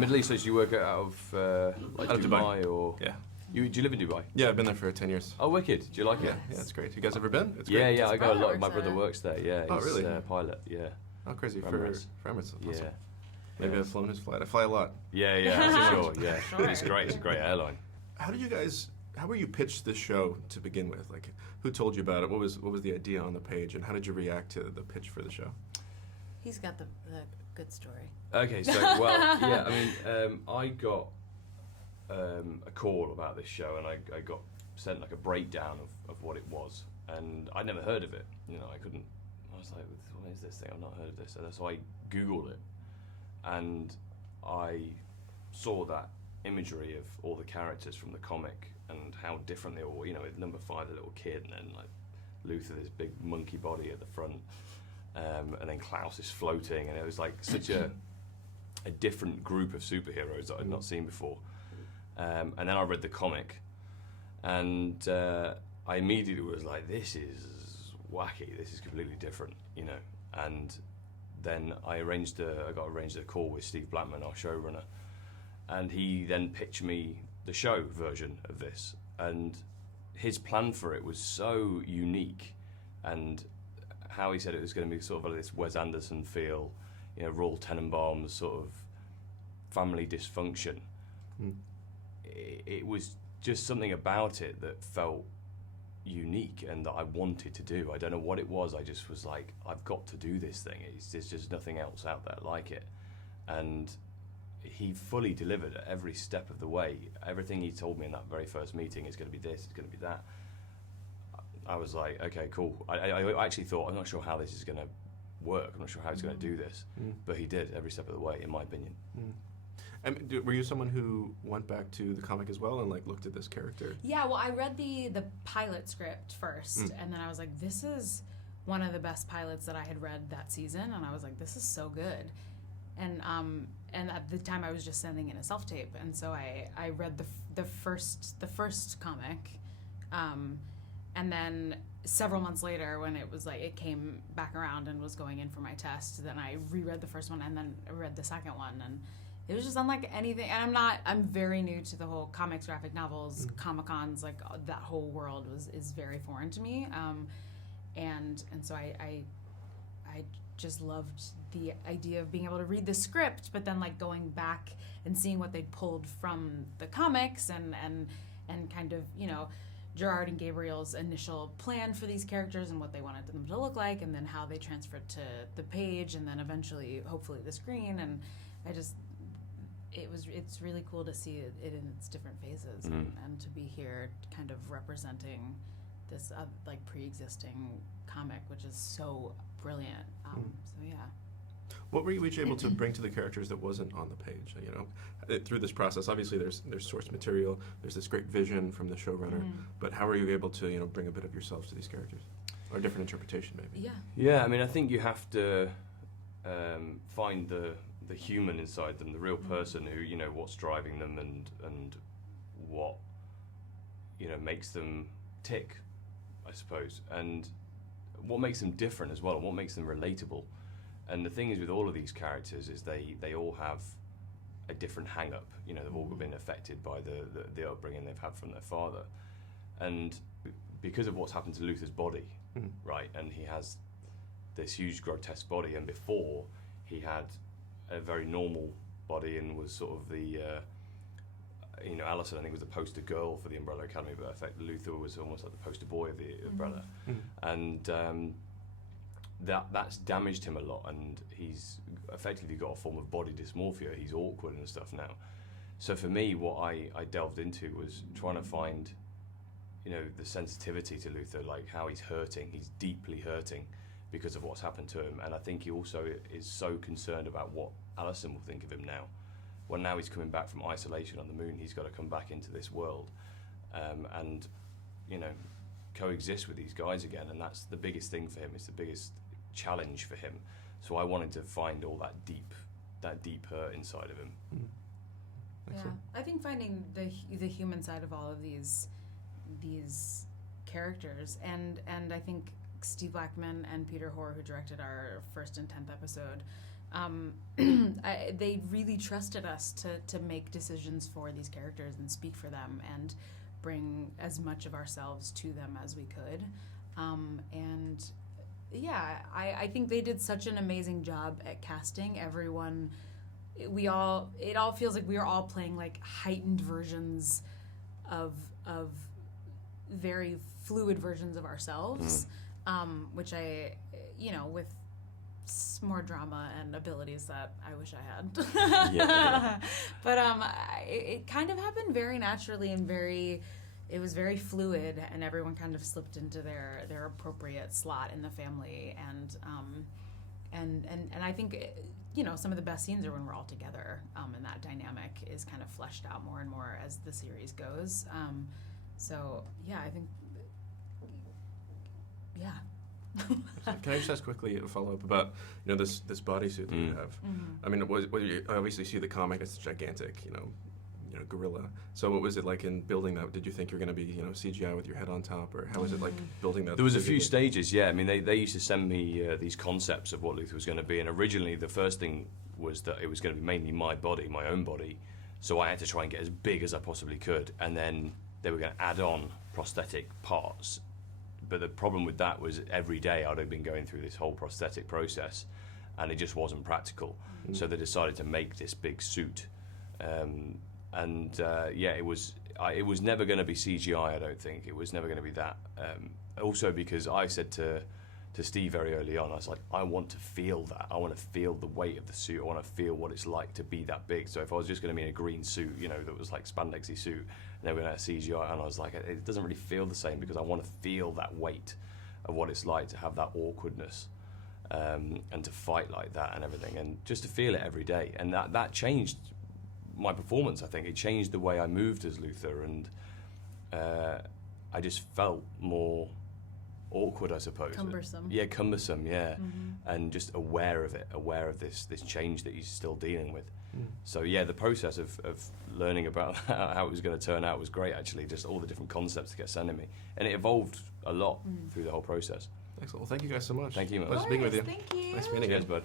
Middle East, so you work out of Out of Dubai or? Yeah. Do you live in Dubai? Yeah, I've been there for 10 years. Oh, wicked. Do you like it? Yeah, it's great. You guys ever been? It's Yeah, great. yeah. I go a lot. My works brother there. works there. Yeah, Oh, he's really? a pilot. Yeah. Oh, crazy. For For Emirates. Emirates. Awesome. Yeah. Maybe I've flown his flight. I fly a lot. Yeah, yeah, for sure. Yeah, Sure. it's great. It's a great airline. How were you pitched this show to begin with? Like, who told you about it? What was the idea on the page, and how did you react to the pitch for the show? He's got the good story. Okay, so yeah, I mean, I got a call about this show, and I got sent like a breakdown of what it was, and I'd never heard of it. You know, I was like, what is this thing? I've not heard of this. And so I Googled it, and I saw that imagery of all the characters from the comic and how different they all were. You know, with number 5, the little kid, and then like Luther, this big monkey body at the front, and then Klaus is floating, and it was like such a different group of superheroes that I'd not seen before. And then I read the comic, and I immediately was like, this is wacky, this is completely different, you know. And then I got arranged a call with Steve Blackman, our showrunner, and he then pitched me the show version of this, and his plan for it was so unique, and how he said it was going to be sort of like this Wes Anderson feel, you know, Royal Tenenbaums sort of family dysfunction. It was just something about it that felt unique and that I wanted to do. I don't know what it was. I just was like, I've got to do this thing. There's just nothing else out there like it. And he fully delivered at every step of the way. Everything he told me in that very first meeting is going to be this, it's going to be that. I was like, okay, cool. I actually thought, I'm not sure how this is going to work. I'm not sure how he's going to do this. But he did every step of the way, in my opinion. And were you someone who went back to the comic as well and like looked at this character? Yeah, well, I read the pilot script first, and then I was like, this is one of the best pilots that I had read that season, and I was like, this is so good. And at the time I was just sending in a self-tape, and so I read the first comic, and then several months later, when it was like it came back around and was going in for my test, then I reread the first one and then I read the second one, and it was just unlike anything. And I'm very new to the whole comics, graphic novels, Comic-Cons, like that whole world is very foreign to me, and so I just loved the idea of being able to read the script, but then like going back and seeing what they pulled from the comics and kind of, you know, Gerard and Gabriel's initial plan for these characters and what they wanted them to look like, and then how they transferred to the page, and then eventually, hopefully, the screen. And it's really cool to see it in its different phases, and to be here kind of representing this like pre-existing comic, which is so brilliant. So yeah. What were you each able to bring to the characters that wasn't on the page? You know, through this process, obviously there's source material, there's this great vision from the showrunner, but how are you able to, you know, bring a bit of yourselves to these characters, or a different interpretation maybe? Yeah. Yeah, I mean, I think you have to find the human inside them, the real person who, you know, what's driving them and what, you know, makes them tick, I suppose, and what makes them different as well, and what makes them relatable. And the thing is with all of these characters is they all have a different hang-up. You know, they've all been affected by the upbringing they've had from their father. And because of what's happened to Luther's body, right, and he has this huge grotesque body, and before he had a very normal body and was sort of the, you know, Alison, I think, was the poster girl for the Umbrella Academy, but in fact Luther was almost like the poster boy of the Umbrella. And that's damaged him a lot, and he's effectively got a form of body dysmorphia. He's awkward and stuff now. So for me, what I delved into was trying to find, you know, the sensitivity to Luther, like how he's hurting. He's deeply hurting because of what's happened to him, and I think he also is so concerned about what Alison will think of him now. Well, now he's coming back from isolation on the moon, he's got to come back into this world, and, you know, coexist with these guys again, and that's the biggest thing for him. It's the biggest challenge for him. So I wanted to find all that deep hurt inside of him. Yeah, I think finding the human side of all of these characters, and I think Steve Blackman and Peter Hoare, who directed our first and 10th episode, they really trusted us to make decisions for these characters and speak for them and bring as much of ourselves to them as we could. And yeah, I think they did such an amazing job at casting everyone. It all feels like we are all playing like heightened versions of very fluid versions of ourselves, which I, with more drama and abilities that I wish I had. Yeah. But it kind of happened very naturally and it was very fluid, and everyone kind of slipped into their appropriate slot in the family, and I think some of the best scenes are when we're all together, and that dynamic is kind of fleshed out more and more as the series goes. So yeah, I think Can I just ask quickly a follow up about this bodysuit that you have? I mean, you obviously see the comic; it's gigantic, gorilla. So what was it like in building that? Did you think you're going to be CGI with your head on top, or how was it like building that? There was a few stages, yeah. I mean, they used to send me these concepts of what Luther was going to be, and originally the first thing was that it was going to be mainly my body, my own body. So I had to try and get as big as I possibly could, and then they were going to add on prosthetic parts. But the problem with that was every day I'd have been going through this whole prosthetic process, and it just wasn't practical. So they decided to make this big suit, it was never going to be CGI. I don't think it was never going to be that. Also because I said to Steve very early on, I was like, I want to feel that. I want to feel the weight of the suit. I want to feel what it's like to be that big. So if I was just going to be in a green suit, that was like spandexy suit, and they were going to CGI, and I was like, it doesn't really feel the same, because I want to feel that weight of what it's like to have that awkwardness, and to fight like that and everything, and just to feel it every day. And that changed my performance. I think it changed the way I moved as Luther, and I just felt more awkward, I suppose. Cumbersome. Yeah, cumbersome, yeah. And just aware of this change that he's still dealing with. So yeah, the process of learning about how it was going to turn out was great, actually, just all the different concepts to get sent to me. And it evolved a lot through the whole process. Excellent. Well, thank you guys so much. Thank you, man. Pleasure speaking with you. Thank you. Nice meeting you. Cheers, bud.